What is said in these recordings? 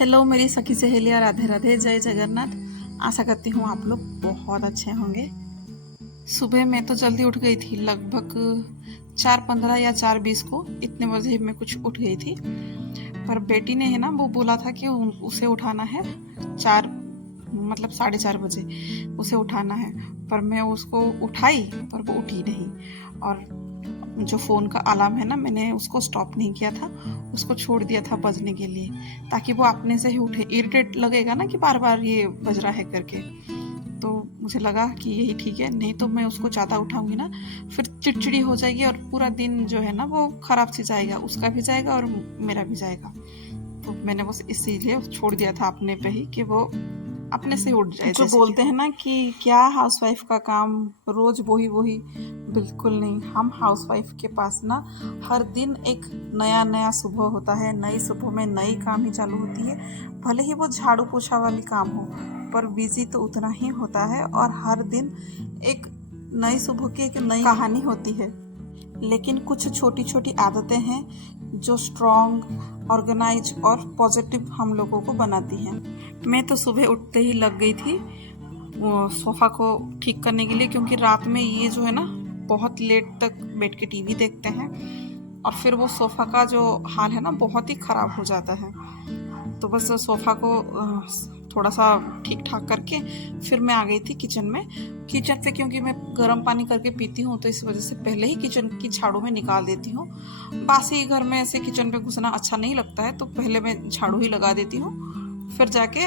Hello मेरी सखी सहेलियाँ, राधे राधे, जय जगन्नाथ। आशा करती हूँ आप लोग बहुत अच्छे होंगे। सुबह मैं तो जल्दी उठ गई थी, लगभग 4:15 या 4:20 को, इतने बजे मैं कुछ उठ गई थी। पर बेटी ने है ना, वो बोला था कि उसे उठाना है 4 मतलब 4:30 बजे उसे उठाना है। पर मैं उसको उठाई पर वो उठी नहीं। और जो फ़ोन का अलार्म है ना, मैंने उसको स्टॉप नहीं किया था, उसको छोड़ दिया था बजने के लिए, ताकि वो अपने से ही उठे। इरिटेट लगेगा ना कि बार बार ये बज रहा है करके। तो मुझे लगा कि यही ठीक है, नहीं तो मैं उसको ज़्यादा उठाऊंगी ना, फिर चिड़चिड़ी हो जाएगी और पूरा दिन जो है ना वो ख़राब सी जाएगा, उसका भी जाएगा और मेरा भी जाएगा। तो मैंने बस इसीलिए छोड़ दिया था अपने पे ही कि वो अपने से उठ जाए। जो बोलते हैं ना कि क्या हाउसवाइफ का काम रोज वही वही, बिल्कुल नहीं। हम हाउसवाइफ के पास ना हर दिन एक नया नया सुबह होता है। नई सुबह में नई काम ही चालू होती है, भले ही वो झाड़ू पोछा वाली काम हो, पर बिजी तो उतना ही होता है। और हर दिन एक नई सुबह की एक नई कहानी होती है। लेकिन कुछ छोटी छोटी आदतें हैं जो स्ट्रॉन्ग, ऑर्गेनाइज और पॉजिटिव हम लोगों को बनाती हैं। मैं तो सुबह उठते ही लग गई थी वो सोफ़ा को ठीक करने के लिए, क्योंकि रात में ये जो है ना बहुत लेट तक बैठ के टीवी देखते हैं और फिर वो सोफ़ा का जो हाल है ना बहुत ही ख़राब हो जाता है। तो बस सोफ़ा को थोड़ा सा ठीक ठाक करके फिर मैं आ गई थी किचन में। किचन पे क्योंकि मैं गर्म पानी करके पीती हूँ, तो इस वजह से पहले ही किचन की झाड़ू में निकाल देती हूँ। बासी घर में ऐसे किचन पे घुसना अच्छा नहीं लगता है, तो पहले मैं झाड़ू ही लगा देती हूँ, फिर जाके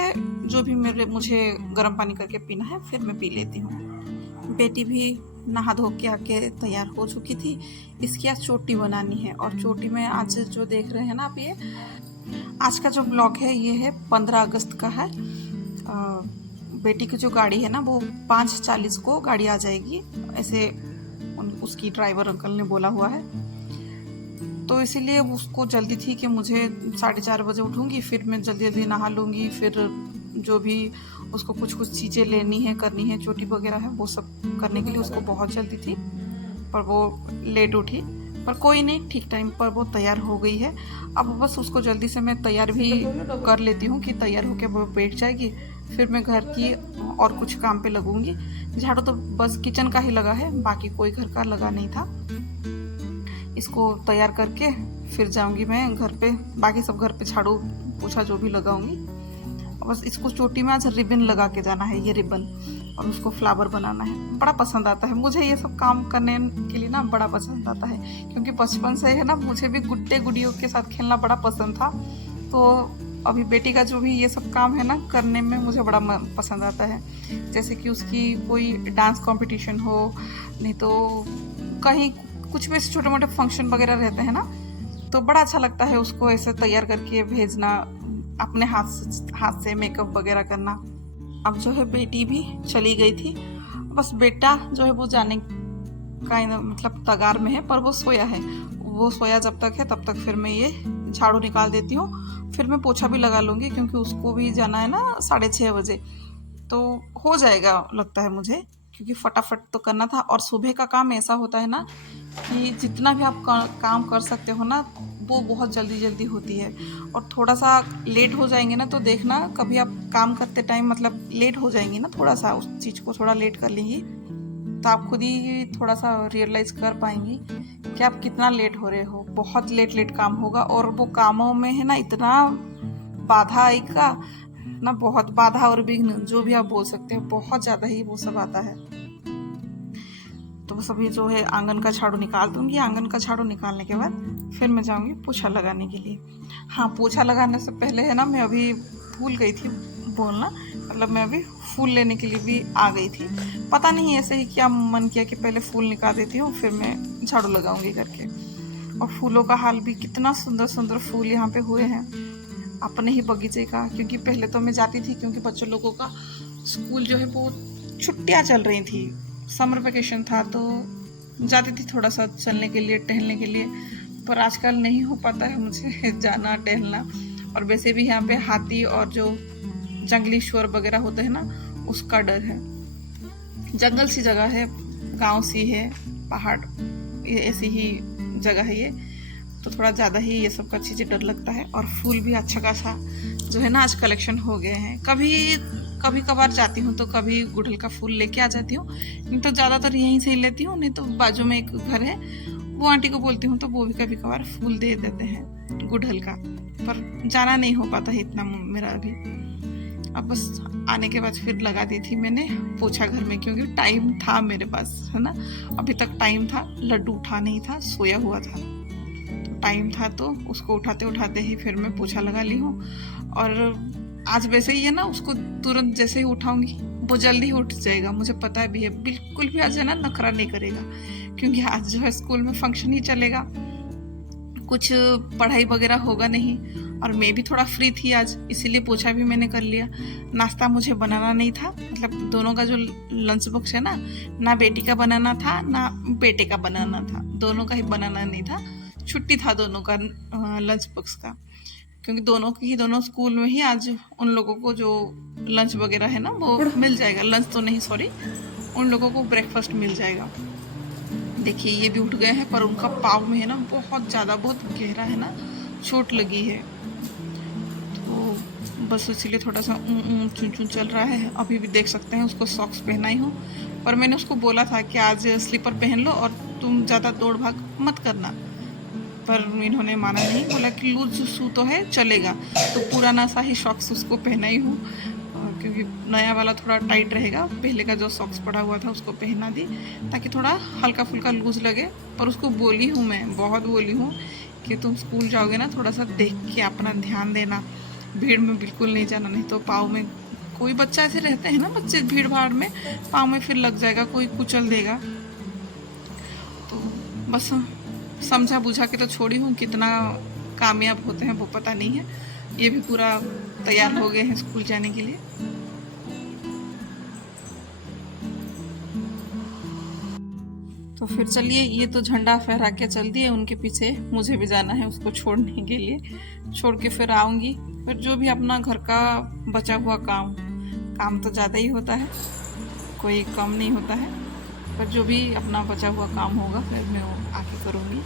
जो भी मुझे गर्म पानी करके पीना है फिर मैं पी लेती हूँ। बेटी भी नहा धो के आके तैयार हो चुकी थी। इसकी आज चोटी बनानी है, और चोटी में आज जो देख रहे हैं ना आप, ये आज का जो ब्लॉग है ये है 15 अगस्त का है। बेटी की जो गाड़ी है ना वो 5:40 को गाड़ी आ जाएगी, ऐसे उसकी ड्राइवर अंकल ने बोला हुआ है। तो इसीलिए उसको जल्दी थी कि मुझे 4:30 बजे उठूँगी, फिर मैं जल्दी जल्दी नहा लूँगी, फिर जो भी उसको कुछ कुछ चीज़ें लेनी है करनी है, चोटी वगैरह है वो सब करने के लिए उसको बहुत जल्दी थी। पर वो लेट उठी, पर कोई नहीं, ठीक टाइम पर वो तैयार हो गई है। अब बस उसको जल्दी से मैं तैयार भी कर लेती हूँ कि तैयार होकर वो बैठ जाएगी, फिर मैं घर की और कुछ काम पे लगूँगी। झाड़ू तो बस किचन का ही लगा है, बाकी कोई घर का लगा नहीं था। इसको तैयार करके फिर जाऊंगी मैं घर पे, बाकी सब घर पे झाड़ू पोछा जो भी लगाऊंगी। बस इसको चोटी में आज रिबन लगा के जाना है, ये रिबन, और उसको फ्लावर बनाना है। बड़ा पसंद आता है मुझे ये सब काम करने के लिए ना, बड़ा पसंद आता है, क्योंकि बचपन से है ना मुझे भी गुड्डे गुड़ियों के साथ खेलना बड़ा पसंद था। तो अभी बेटी का जो भी ये सब काम है ना करने में मुझे बड़ा पसंद आता है। जैसे कि उसकी कोई डांस कंपटीशन हो, नहीं तो कहीं कुछ भी छोटे मोटे फंक्शन वगैरह रहते हैं ना, तो बड़ा अच्छा लगता है उसको ऐसे तैयार करके भेजना, अपने हाथ से मेकअप वगैरह करना। अब जो है बेटी भी चली गई थी, बस बेटा जो है वो जाने का मतलब तगार में है, पर वो सोया है। वो सोया जब तक है तब तक फिर मैं ये झाड़ू निकाल देती हूँ, फिर मैं पोछा भी लगा लूँगी, क्योंकि उसको भी जाना है ना 6:30 बजे, तो हो जाएगा लगता है मुझे, क्योंकि फटाफट तो करना था। और सुबह का काम ऐसा होता है ना कि जितना भी आप काम कर सकते हो ना वो बहुत जल्दी जल्दी होती है। और थोड़ा सा लेट हो जाएंगे ना, तो देखना कभी आप काम करते टाइम मतलब लेट हो जाएंगी ना, थोड़ा सा उस चीज़ को थोड़ा लेट कर लेंगी, तो आप खुद ही थोड़ा सा रियलाइज़ कर पाएंगी कि आप कितना लेट हो रहे हो। बहुत लेट लेट काम होगा, और वो कामों में है ना इतना बाधा आएगा ना, बहुत बाधा और विघ्न जो भी आप बोल सकते हैं, बहुत ज़्यादा ही वो सब आता है। तो बस अभी जो है आंगन का झाड़ू निकाल दूंगी। आंगन का झाड़ू निकालने के बाद फिर मैं जाऊंगी पोछा लगाने के लिए। हाँ, पोछा लगाने से पहले है ना, मैं अभी भूल गई थी बोलना, मतलब मैं अभी फूल लेने के लिए भी आ गई थी। पता नहीं ऐसे ही क्या मन किया कि पहले फूल निकाल देती हूँ, फिर मैं झाड़ू लगाऊंगी करके। और फूलों का हाल भी, कितना सुंदर सुंदर फूल यहाँ पे हुए हैं अपने ही बगीचे का। क्योंकि पहले तो मैं जाती थी, क्योंकि बच्चों लोगों का स्कूल जो है वो छुट्टियाँ चल रही थी, समर वेकेशन था, तो जाती थी थोड़ा सा चलने के लिए, टहलने के लिए। पर आजकल नहीं हो पाता है मुझे जाना टहलना। और वैसे भी यहाँ पे हाथी और जो जंगली शोर वगैरह होते हैं ना, उसका डर है। जंगल सी जगह है, गांव सी है, पहाड़ ऐसी ही जगह है ये, तो थोड़ा ज़्यादा ही ये सब का चीज़ें डर लगता है। और फूल भी अच्छा खासा जो है ना आज कलेक्शन हो गए हैं। कभी कभार जाती हूँ तो कभी गुड़हल का फूल लेके आ जाती हूँ, नहीं तो ज़्यादातर यहीं से ही लेती हूँ। नहीं तो बाजू में एक घर है, वो आंटी को बोलती हूँ तो वो भी कभी कभार फूल दे देते हैं गुड़हल का, पर जाना नहीं हो पाता है इतना मेरा अभी। अब बस आने के बाद फिर लगा दी थी मैंने पोछा घर में, क्योंकि टाइम था मेरे पास, है ना। अभी तक टाइम था, लड्डू उठा नहीं था, सोया हुआ था, तो टाइम था तो उसको उठाते उठाते ही फिर मैं पोछा लगा ली हूँ। और आज वैसे ही है ना, उसको तुरंत जैसे ही उठाऊंगी वो जल्दी ही उठ जाएगा, मुझे पता है भी है। बिल्कुल भी आज है ना नखरा नहीं करेगा, क्योंकि आज जो है स्कूल में फंक्शन ही चलेगा, कुछ पढ़ाई वगैरह होगा नहीं। और मैं भी थोड़ा फ्री थी आज, इसीलिए पोछा भी मैंने कर लिया। नाश्ता मुझे बनाना नहीं था, मतलब दोनों का जो लंच बॉक्स है ना बेटी का बनाना था ना बेटे का बनाना था, दोनों का ही बनाना नहीं था। छुट्टी था दोनों का लंच बॉक्स का, क्योंकि दोनों स्कूल में ही आज उन लोगों को जो लंच वगैरह है ना वो मिल जाएगा। लंच तो नहीं, सॉरी, उन लोगों को ब्रेकफास्ट मिल जाएगा। देखिए ये भी उठ गए हैं, पर उनका पाँव में है ना बहुत ज़्यादा, बहुत गहरा है ना, चोट लगी है, तो बस इसीलिए थोड़ा सा चुन चुन चल रहा है। अभी भी देख सकते हैं उसको सॉक्स पहना ही हूँ, पर मैंने उसको बोला था कि आज स्लीपर पहन लो और तुम ज़्यादा दौड़ भाग मत करना, पर इन्होंने माना नहीं, बोला कि लूज शू तो है चलेगा, तो पुराना सा ही सॉक्स उसको पहना ही हूँ, क्योंकि नया वाला थोड़ा टाइट रहेगा। पहले का जो सॉक्स पड़ा हुआ था उसको पहना दी, ताकि थोड़ा हल्का फुल्का लूज लगे। पर उसको बोली हूँ, मैं बहुत बोली हूँ कि तुम स्कूल जाओगे ना थोड़ा सा देख के अपना ध्यान देना, भीड़ में बिल्कुल नहीं जाना, नहीं तो पाँव में, कोई बच्चा ऐसे रहते हैं ना बच्चे भीड़ भाड़ में, पाँव में फिर लग जाएगा, कोई कुचल देगा। तो बस समझा बुझा के तो छोड़ी हूँ, कितना कामयाब होते हैं वो पता नहीं है। ये भी पूरा तैयार हो गए हैं स्कूल जाने के लिए। तो फिर चलिए, ये तो झंडा फहरा के चल दिए, उनके पीछे मुझे भी जाना है उसको छोड़ने के लिए। छोड़ के फिर आऊँगी, फिर जो भी अपना घर का बचा हुआ काम तो ज़्यादा ही होता है, कोई कम नहीं होता है, पर जो भी अपना बचा हुआ काम होगा फिर मैं वो आके करूँगी।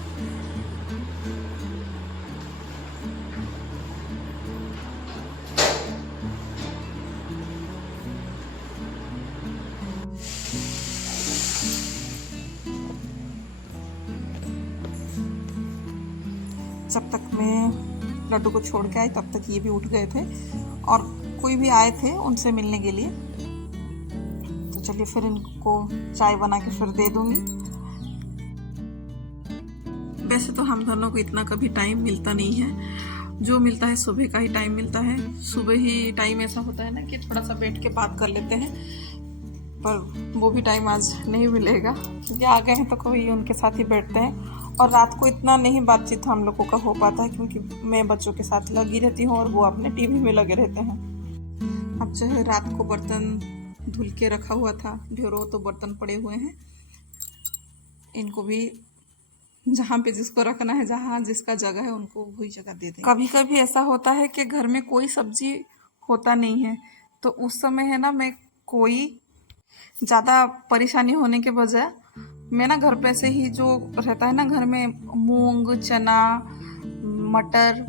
जब तक मैं लड्डू को छोड़ के आई तब तक ये भी उठ गए थे, और कोई भी आए थे उनसे मिलने के लिए। तो चलिए फिर इनको चाय बना के फिर दे दूंगी। वैसे तो हम दोनों को इतना कभी टाइम मिलता नहीं है, जो मिलता है सुबह का ही टाइम मिलता है। सुबह ही टाइम ऐसा होता है ना कि थोड़ा सा बैठ के बात कर लेते हैं, पर वो भी टाइम आज नहीं मिलेगा, क्योंकि आ गए हैं तो कोई उनके साथ ही बैठते हैं। और रात को इतना नहीं बातचीत हम लोगों का हो पाता है, क्योंकि मैं बच्चों के साथ लगी रहती हूँ और वो अपने टीवी में लगे रहते हैं। अब जो है रात को बर्तन धुल के रखा हुआ था, ढेरों तो बर्तन पड़े हुए हैं, इनको भी जहाँ पे जिसको रखना है, जहाँ जिसका जगह है उनको वही जगह दे दें। कभी कभी ऐसा होता है कि घर में कोई सब्जी होता नहीं है, तो उस समय है ना मैं कोई ज़्यादा परेशानी होने के बजाय मैं ना घर पे से ही जो रहता है ना घर में, मूंग, चना, मटर,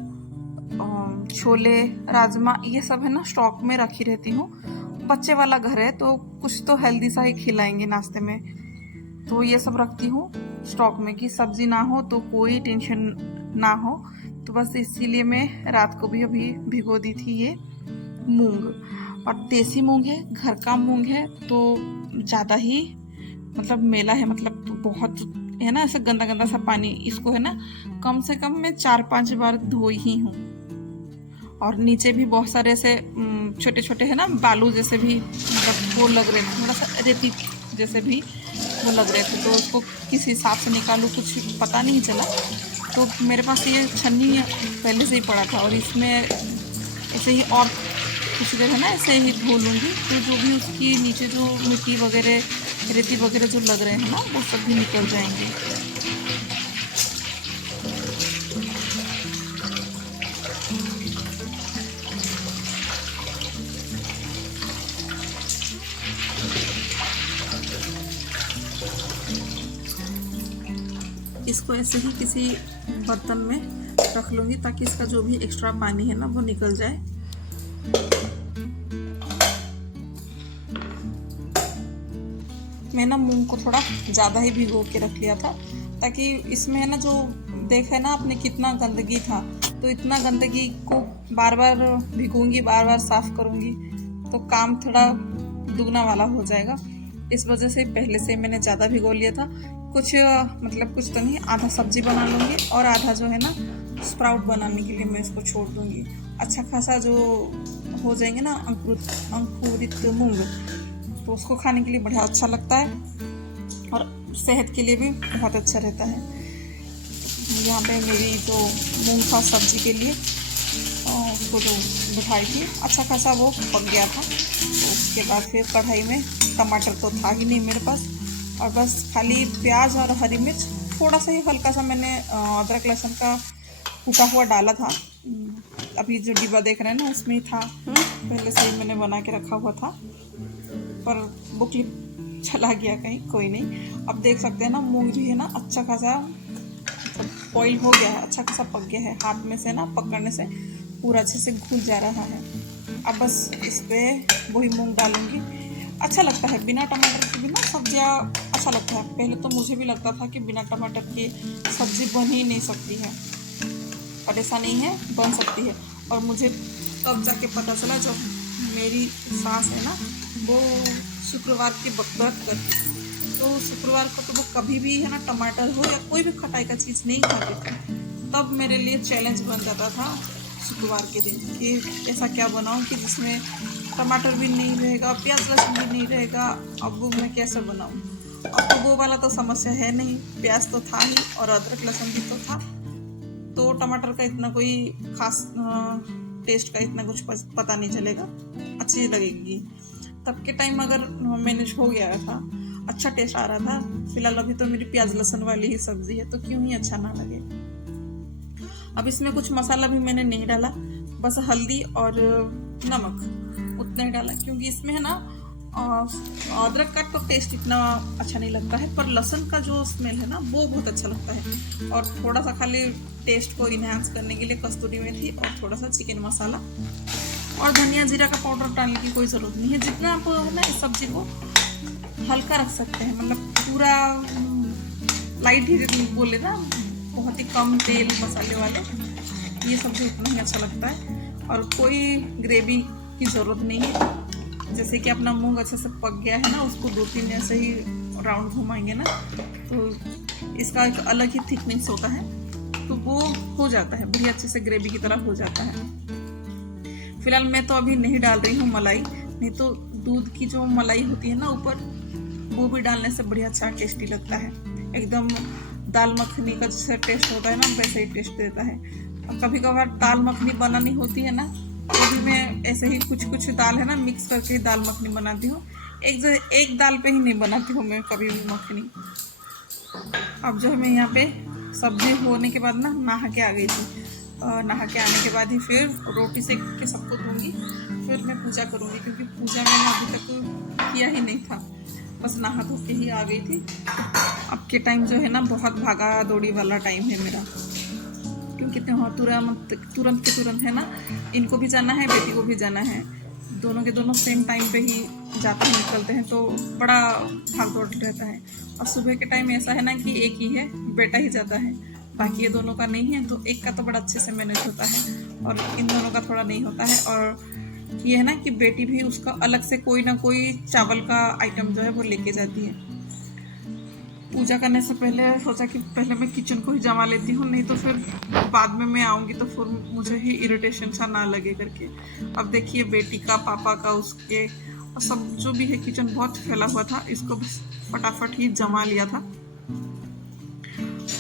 छोले, राजमा, ये सब है ना स्टॉक में रखी रहती हूँ। बच्चे वाला घर है तो कुछ तो हेल्दी सा ही खिलाएंगे नाश्ते में, तो ये सब रखती हूँ स्टॉक में कि सब्जी ना हो तो कोई टेंशन ना हो। तो बस इसीलिए मैं रात को भी अभी भिगो दी थी ये मूंग, और देसी मूंग है, घर का मूंग है, तो ज़्यादा ही मतलब मेला है, मतलब बहुत है ना ऐसा गंदा गंदा सा पानी, इसको है ना कम से कम मैं 4-5 बार धोई ही हूँ। और नीचे भी बहुत सारे ऐसे छोटे छोटे है ना बालू जैसे भी, मतलब वो लग रहे थे, थोड़ा सा रेती जैसे भी वो लग रहे थे, तो उसको किस हिसाब से निकालूँ कुछ पता नहीं चला। तो मेरे पास ये छन्नी पहले से ही पड़ा था, और इसमें ऐसे ही और कुछ देर है ना ऐसे ही धो लूँगी, तो जो भी उसकी नीचे जो मिट्टी वगैरह, रेती वगैरह जो लग रहे हैं ना वो सब भी निकल जाएंगे। इसको ऐसे ही किसी बर्तन में रख लूँगी, ताकि इसका जो भी एक्स्ट्रा पानी है ना वो निकल जाए। मैं ना मूंग को थोड़ा ज़्यादा ही भिगो के रख लिया था, ताकि इसमें है ना जो देखे ना आपने कितना गंदगी था, तो इतना गंदगी को बार बार भिगूंगी, बार बार साफ करूँगी तो काम थोड़ा दुगना वाला हो जाएगा। इस वजह से पहले से मैंने ज़्यादा भिगो लिया था। कुछ मतलब कुछ तो नहीं, आधा सब्जी बना लूँगी और आधा जो है ना स्प्राउट बनाने के लिए मैं इसको छोड़ दूँगी। अच्छा खासा जो हो जाएंगे ना अंकुरित मूंग, तो उसको खाने के लिए बढ़िया अच्छा लगता है और सेहत के लिए भी बहुत अच्छा रहता है। यहाँ पे मेरी जो मूंग था सब्जी के लिए उसको जो बिठाई थी, अच्छा खासा वो पक गया था। तो उसके बाद फिर कढ़ाई में टमाटर तो था ही नहीं मेरे पास, और बस खाली प्याज और हरी मिर्च, थोड़ा सा ही हल्का सा मैंने अदरक लहसुन का कूटा हुआ डाला था। अभी जो डिब्बा देख रहे हैं ना उसमें ही था, पहले से ही मैंने बना के रखा हुआ था, पर वो क्लिप चला गया कहीं, कोई नहीं। अब देख सकते हैं ना मूंग भी है ना अच्छा खासा बॉईल हो गया है, अच्छा खासा पक गया है। हाथ में से ना पकड़ने से पूरा अच्छे से घुल जा रहा है। अब बस इस पर वही मूंग डालूंगी। अच्छा लगता है बिना टमाटर के भी ना सब्जियाँ, अच्छा लगता है। पहले तो मुझे भी लगता था कि बिना टमाटर की सब्जी बन ही नहीं सकती है, और ऐसा नहीं है, बन सकती है। और मुझे तब जाके पता चला जब मेरी सास है ना वो शुक्रवार की व्रत करती, तो शुक्रवार को तो वो कभी भी है ना टमाटर हो या कोई भी खटाई का चीज़ नहीं खाती थी। तब मेरे लिए चैलेंज बन जाता था शुक्रवार के दिन कि ऐसा क्या बनाऊं कि जिसमें टमाटर भी नहीं रहेगा, प्याज लहसुन भी नहीं रहेगा। अब वो मैं कैसे बनाऊं? अब तो वो वाला तो समस्या है नहीं, प्याज तो था ही और अदरक लहसुन भी तो था, तो टमाटर का इतना कोई खास टेस्ट का इतना कुछ पता नहीं चलेगा, अच्छी लगेगी। तब के टाइम अगर मैनेज हो गया था, अच्छा टेस्ट आ रहा था। फिलहाल अभी तो मेरी प्याज लहसुन वाली ही सब्जी है, तो क्यों ही अच्छा ना लगे। अब इसमें कुछ मसाला भी मैंने नहीं डाला, बस हल्दी और नमक उतना ही डाला, क्योंकि इसमें है ना अदरक का तो टेस्ट इतना अच्छा नहीं लगता है, पर लहसुन का जो स्मेल है ना वो बहुत अच्छा लगता है। और थोड़ा सा खाली टेस्ट को इन्हांस करने के लिए कस्तूरी मेथी और थोड़ा सा चिकन मसाला और धनिया जीरा का पाउडर डालने की कोई ज़रूरत नहीं है। जितना आप है ना इस सब्जी को हल्का रख सकते हैं, मतलब पूरा लाइट ही बोले ना, बहुत ही कम तेल मसाले वाले, ये सब्जी उतना ही अच्छा लगता है। और कोई ग्रेवी की ज़रूरत नहीं है। जैसे कि अपना मूंग अच्छे से पक गया है ना, उसको 2-3 ऐसे ही राउंड घुमाएंगे ना, तो इसका एक अलग ही थिकनेस होता है, तो वो हो जाता है बढ़िया अच्छे से ग्रेवी की तरह हो जाता है। फिलहाल मैं तो अभी नहीं डाल रही हूँ मलाई, नहीं तो दूध की जो मलाई होती है ना ऊपर, वो भी डालने से बढ़िया अच्छा टेस्टी लगता है। एकदम दाल मखनी का जैसे टेस्ट होता है ना वैसे ही टेस्ट देता है। और कभी कभार दाल मखनी बनानी होती है ना, तो भी मैं ऐसे ही कुछ दाल है ना मिक्स करके ही दाल मखनी बनाती हूँ। एक दाल पे ही नहीं बनाती हूँ मैं कभी भी मखनी। अब जो है मैं यहाँ पे सब्जी होने के बाद ना नहा के आ गई थी, नहा के आने के बाद ही फिर रोटी सेक के सबको दूंगी, फिर मैं पूजा करूँगी, क्योंकि पूजा मैंने अभी तक किया ही नहीं था, बस नहा धो के ही आ गई थी। अब के टाइम जो है ना बहुत भागा दौड़ी वाला टाइम है मेरा, क्योंकि तुरंत के तुरंत है ना, इनको भी जाना है, बेटी को भी जाना है, दोनों के दोनों सेम टाइम पे ही जाते हैं, निकलते हैं, तो बड़ा भाग दौड़ रहता है। और सुबह के टाइम ऐसा है ना कि एक ही है, बेटा ही जाता है, बाकी ये दोनों का नहीं है, तो एक का तो बड़ा अच्छे से मैनेज होता है और इन दोनों का थोड़ा नहीं होता है। और ये है ना कि बेटी भी उसका अलग से कोई ना कोई चावल का आइटम जो है वो लेके जाती है। पूजा करने से पहले सोचा कि पहले मैं किचन को ही जमा लेती हूँ, नहीं तो फिर बाद में मैं आऊँगी तो फिर मुझे ही इरिटेशन सा ना लगे करके। अब देखिए बेटी का, पापा का, उसके और सब जो भी है किचन बहुत फैला हुआ था, इसको बस फटाफट ही जमा लिया था।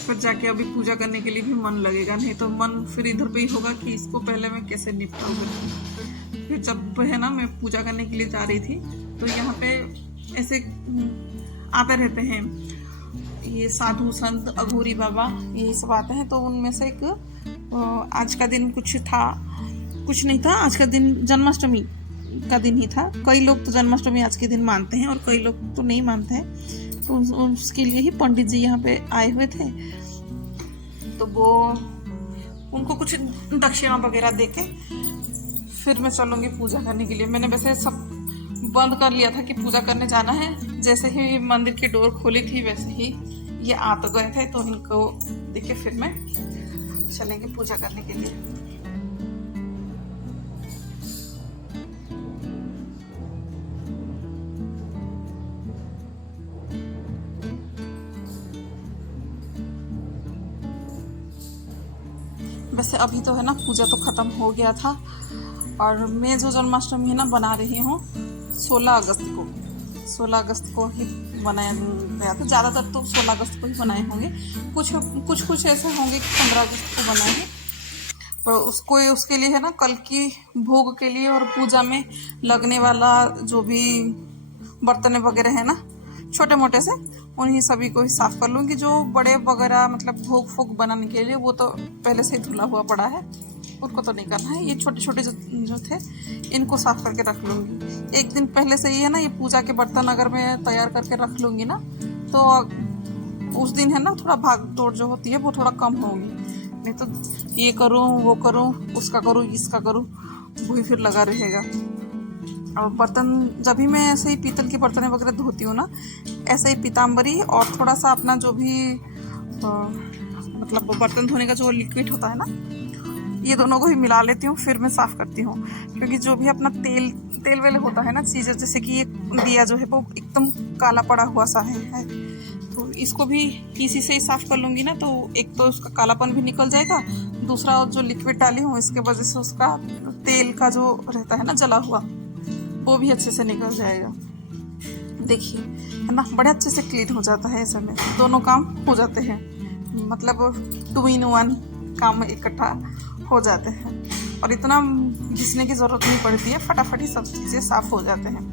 फिर जाके अभी पूजा करने के लिए भी मन लगेगा, नहीं तो मन फिर इधर पे ही होगा कि इसको पहले मैं कैसे निपटाऊँ। फिर जब है ना मैं पूजा करने के लिए जा रही थी, तो यहाँ पे ऐसे आते रहते हैं ये साधु संत अघोरी बाबा, यही सब आते हैं। तो उनमें से एक आज का दिन कुछ नहीं था, आज का दिन जन्माष्टमी का दिन ही था। कई लोग तो जन्माष्टमी आज के दिन मानते हैं और कई लोग तो नहीं मानते हैं, तो उसके लिए ही पंडित जी यहाँ पे आए हुए थे। तो वो उनको कुछ दक्षिणा वगैरह देके फिर मैं चलूँगी पूजा करने के लिए। मैंने वैसे सब बंद कर लिया था कि पूजा करने जाना है। जैसे ही मंदिर की डोर खोली थी वैसे ही ये आ तो गए थे, तो इनको देखे फिर में चलेंगे पूजा करने के लिए। वैसे अभी तो है ना पूजा तो ख़त्म हो गया था, और मैं जो जन्माष्टमी है ना बना रही हूँ 16 अगस्त को। 16 अगस्त को ही बनाया गया था, ज़्यादातर तो 16 अगस्त को ही बनाए होंगे, कुछ ऐसे होंगे कि 15 अगस्त को बनाए हैं। पर उसको उसके लिए है ना कल की भोग के लिए और पूजा में लगने वाला जो भी बर्तन वगैरह है ना छोटे मोटे से, उन्हीं सभी को ही साफ़ कर लूँगी। जो बड़े वगैरह मतलब भोग फोग बनाने के लिए वो तो पहले से ही धुला हुआ पड़ा है, उनको तो नहीं करना है। ये छोटे छोटे जो थे इनको साफ़ करके रख लूँगी। एक दिन पहले से ही है ना ये पूजा के बर्तन अगर मैं तैयार करके रख लूँगी ना, तो उस दिन है ना थोड़ा भाग दौड़ जो होती है वो थोड़ा कम होगी। नहीं तो ये करूँ वो करूँ, उसका करूँ इसका करूँ, वही फिर लगा रहेगा। और बर्तन जब भी मैं ऐसे ही पीतल के बर्तन वगैरह धोती हूँ ना, ऐसे ही पीताम्बरी और थोड़ा सा अपना जो भी मतलब बर्तन धोने का जो लिक्विड होता है ना, ये दोनों को ही मिला लेती हूँ, फिर मैं साफ़ करती हूँ। क्योंकि जो भी अपना तेल वेल होता है ना चीज़ें, जैसे कि ये दिया जो है वो एकदम काला पड़ा हुआ सा है, तो इसको भी इसी से ही साफ़ कर लूँगी ना, तो एक तो उसका कालापन भी निकल जाएगा, दूसरा जो लिक्विड डाली हूँ इसके वजह से उसका तेल का जो रहता है ना जला हुआ वो भी अच्छे से निकल जाएगा। देखिए है ना, बड़े अच्छे से क्लीन हो जाता है, ऐसे में दोनों काम हो जाते हैं, मतलब 2 in 1 काम इकट्ठा हो जाते हैं, और इतना घिसने की ज़रूरत नहीं पड़ती है, फटाफट ही सब चीज़ें साफ़ हो जाते हैं।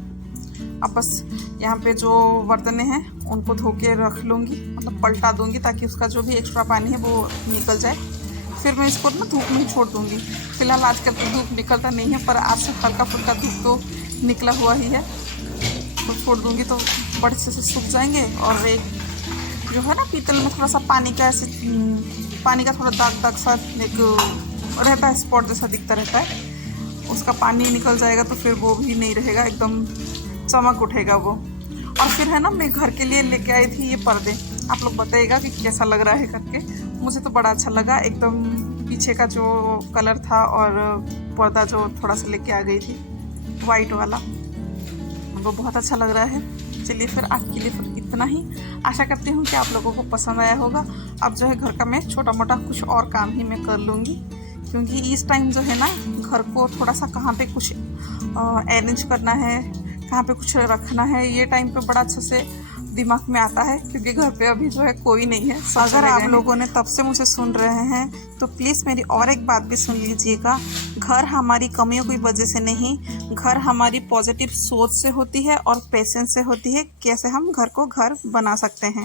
अब बस यहाँ पे जो बर्तन हैं उनको धो के रख लूँगी, मतलब पलटा दूँगी ताकि उसका जो भी एक्स्ट्रा पानी है वो निकल जाए। फिर मैं इसको ना धूप में ही छोड़ दूँगी। फिलहाल आजकल तो धूप निकलता नहीं है, पर आज से हल्का फुल्का धूप तो निकला हुआ ही है, तो छोड़ दूँगी तो बड़े से सूख जाएंगे। और एक जो है ना पीतल में थोड़ा सा पानी का ऐसे पानी का थोड़ा दाग सा एक रहता है, स्पॉट जैसा दिखता रहता है, उसका पानी निकल जाएगा तो फिर वो भी नहीं रहेगा, एकदम चमक उठेगा वो। और फिर है ना मैं घर के लिए लेके आई थी ये पर्दे, आप लोग बताइएगा कि कैसा लग रहा है करके। मुझे तो बड़ा अच्छा लगा, एकदम पीछे का जो कलर था और पर्दा जो थोड़ा सा लेके आ गई थी वाइट वाला, वो बहुत अच्छा लग रहा है। चलिए फिर आज के लिए फिर इतना ही। आशा करती हूँ कि आप लोगों को पसंद आया होगा। अब जो है घर का मैं छोटा मोटा कुछ और काम ही मैं कर लूँगी, क्योंकि इस टाइम जो है ना घर को थोड़ा सा कहाँ पे कुछ अरेंज करना है, कहाँ पे कुछ रखना है, ये टाइम पे बड़ा अच्छे से दिमाग में आता है, क्योंकि घर पे अभी जो है कोई नहीं है। अगर आप लोगों ने तब से मुझे सुन रहे हैं तो प्लीज़ मेरी और एक बात भी सुन लीजिएगा। घर हमारी कमियों की वजह से नहीं, घर हमारी पॉजिटिव सोच से होती है और पेशेंस से होती है, कैसे हम घर को घर बना सकते हैं।